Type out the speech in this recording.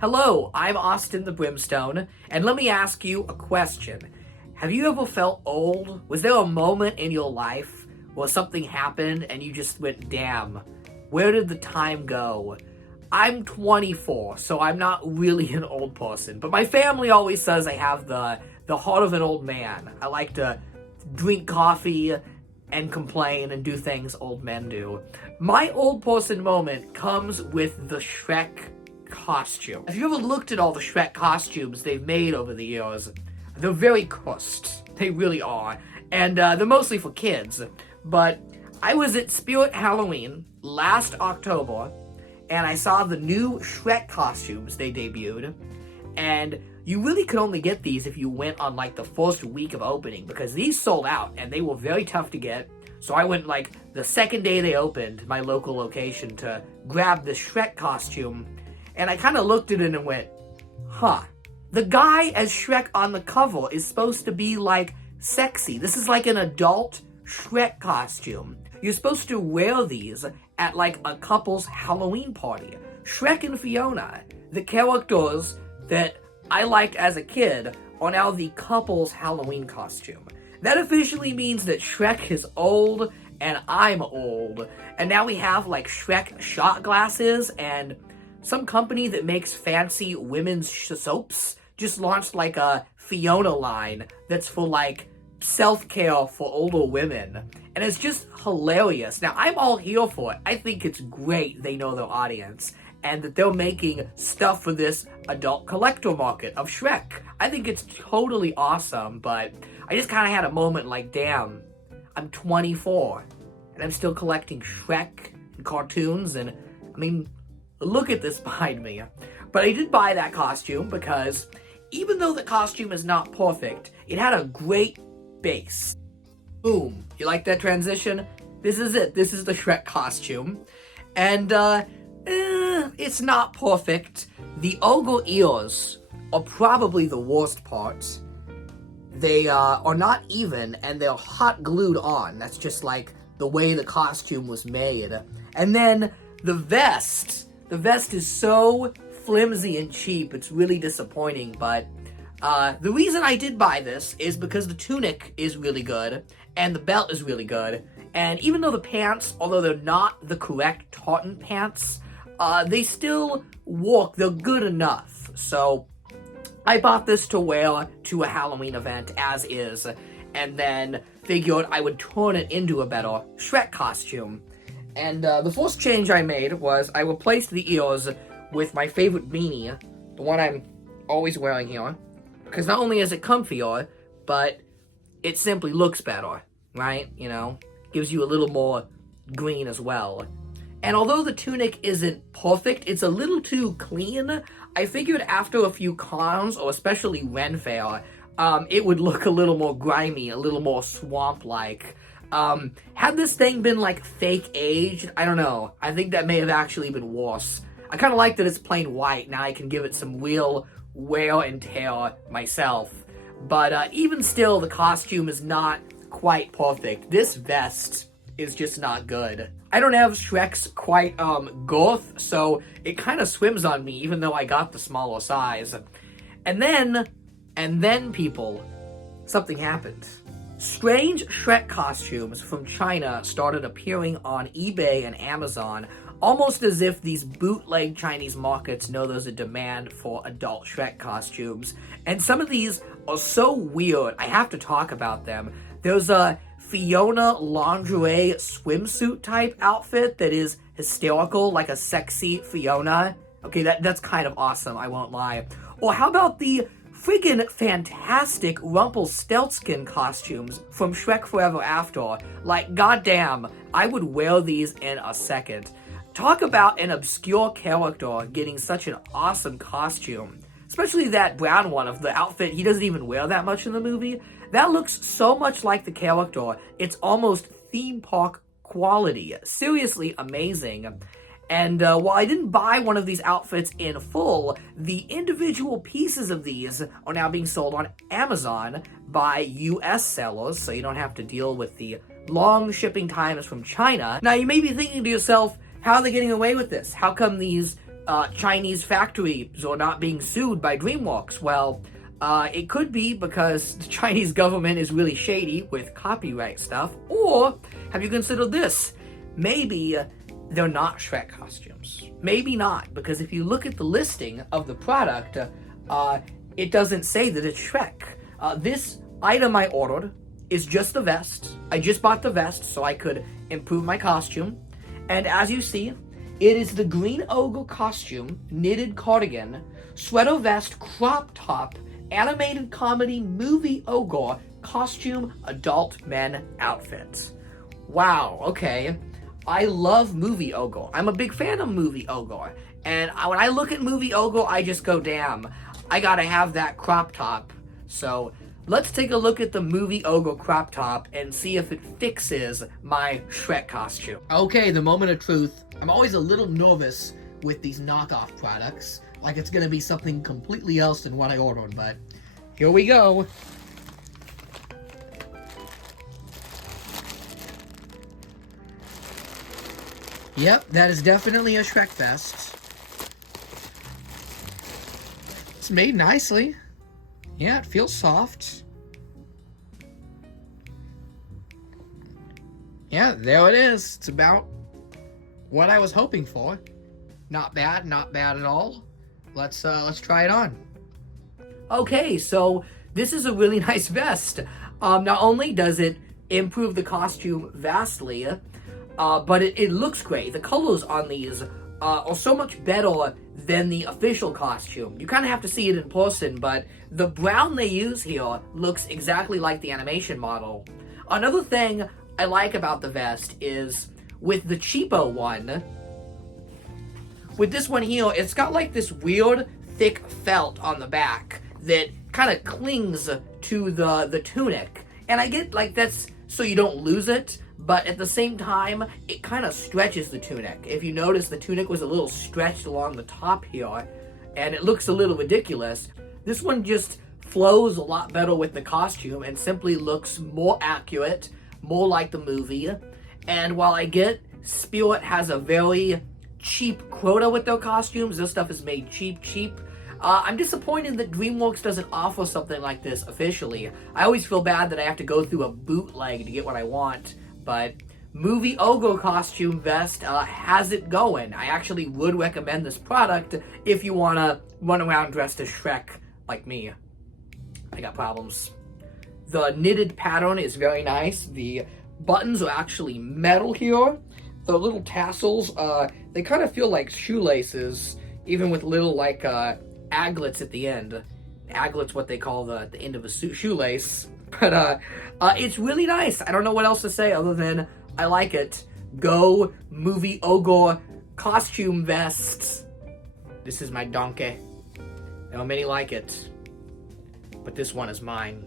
Hello, I'm Austin the Brimstone, and let me ask you a question. Have you ever felt old? Was there a moment in your life where something happened and you just went, damn, where did the time go? I'm 24, so I'm not really an old person, but my family always says I have the heart of an old man. I like to drink coffee and complain and do things old men do. My old person moment comes with the Shrek costume. If you ever looked at all the Shrek costumes they've made over the years, they're very cursed. They really are. And they're mostly for kids. But I was at Spirit Halloween last October, and I saw the new Shrek costumes they debuted. And you really could only get these if you went on like the first week of opening, because these sold out and they were very tough to get. So I went like the second day they opened, my local location, to grab the Shrek costume. And I kind of looked at it and went, huh. The guy as Shrek on the cover is supposed to be like sexy. This is like an adult Shrek costume. You're supposed to wear these at like a couple's Halloween party. Shrek and Fiona, the characters that I liked as a kid, are now the couple's Halloween costume. That officially means that Shrek is old and I'm old. And now we have like Shrek shot glasses, and some company that makes fancy women's soaps just launched like a Fiona line that's for like self-care for older women. And it's just hilarious. Now, I'm all here for it. I think it's great they know their audience and that they're making stuff for this adult collector market of Shrek. I think it's totally awesome, but I just kind of had a moment like, damn, I'm 24 and I'm still collecting Shrek and cartoons, and I mean, look at this behind me. But I did buy that costume because even though the costume is not perfect, it had a great base. Boom. You like that transition? This is it. This is the Shrek costume. And, it's not perfect. The ogre ears are probably the worst part. They, are not even, and they're hot glued on. That's just like the way the costume was made. And then the vest is so flimsy and cheap, it's really disappointing, but the reason I did buy this is because the tunic is really good, and the belt is really good, and even though the pants, although they're not the correct tartan pants, they still work, they're good enough. So I bought this to wear to a Halloween event as is, and then figured I would turn it into a better Shrek costume. And the first change I made was I replaced the ears with my favorite beanie, the one I'm always wearing here, because not only is it comfier, but it simply looks better, right? You know, gives you a little more green as well. And although the tunic isn't perfect, it's a little too clean. I figured after a few cons, or especially Ren Fair, it would look a little more grimy, a little more swamp-like. Had this thing been like fake aged, I don't know. I think that may have actually been worse. I kind of like that it's plain white. Now I can give it some real wear and tear myself. But even still, the costume is not quite perfect. This vest is just not good. I don't have Shrek's quite girth, so it kind of swims on me, even though I got the smaller size. And then people, something happened. Strange Shrek costumes from China started appearing on eBay and Amazon, almost as if these bootleg Chinese markets know there's a demand for adult Shrek costumes. And some of these are so weird, I have to talk about them. There's a Fiona lingerie swimsuit type outfit that is hysterical, like a sexy Fiona. Okay, that's kind of awesome, I won't lie. Or how about the friggin' fantastic Rumpelstiltskin costumes from Shrek Forever After? Like, goddamn, I would wear these in a second. Talk about an obscure character getting such an awesome costume. Especially that brown one of the outfit, he doesn't even wear that much in the movie. That looks so much like the character, it's almost theme park quality. Seriously amazing. And while I didn't buy one of these outfits in full, the individual pieces of these are now being sold on Amazon by US sellers, so you don't have to deal with the long shipping times from China. Now, you may be thinking to yourself, how are they getting away with this? How come these Chinese factories are not being sued by DreamWorks. Well, it could be because the Chinese government is really shady with copyright stuff. Or have you considered this? Maybe they're not Shrek costumes. Maybe not, because if you look at the listing of the product, it doesn't say that it's Shrek. This item I ordered is just the vest. I just bought the vest so I could improve my costume. And as you see, it is the Green Ogre costume, knitted cardigan, sweater vest, crop top, animated comedy Movie Ogre costume adult men outfit. Wow, okay. I love Movie Ogre. I'm a big fan of Movie Ogre. And when I look at Movie Ogre, I just go, damn, I gotta have that crop top. So let's take a look at the Movie Ogre crop top and see if it fixes my Shrek costume. Okay, the moment of truth. I'm always a little nervous with these knockoff products. Like it's gonna be something completely else than what I ordered, but here we go. Yep, that is definitely a Shrek vest. It's made nicely. Yeah, it feels soft. Yeah, there it is. It's about what I was hoping for. Not bad at all. Let's try it on. Okay, so this is a really nice vest. Not only does it improve the costume vastly, but it looks great. The colors on these are so much better than the official costume. You kind of have to see it in person, but the brown they use here looks exactly like the animation model. Another thing I like about the vest is with the cheapo one, with this one here, it's got like this weird thick felt on the back that kind of clings to the tunic. And I get like that's so you don't lose it, but at the same time, it kind of stretches the tunic. If you notice, the tunic was a little stretched along the top here, and it looks a little ridiculous. This one just flows a lot better with the costume and simply looks more accurate, more like the movie. And while I get Spirit has a very cheap quota with their costumes, this stuff is made cheap. I'm disappointed that DreamWorks doesn't offer something like this officially. I always feel bad that I have to go through a bootleg to get what I want, but Movie Ogre costume vest has it going. I actually would recommend this product if you want to run around dressed as Shrek like me. I got problems. The knitted pattern is very nice. The buttons are actually metal here. The little tassels, they kind of feel like shoelaces, even with little like aglets at the end. Aglet's what they call the end of a shoelace. But it's really nice. I don't know what else to say other than I like it. Go Movie Ogre costume vests. This is my donkey. There are many like it, but this one is mine.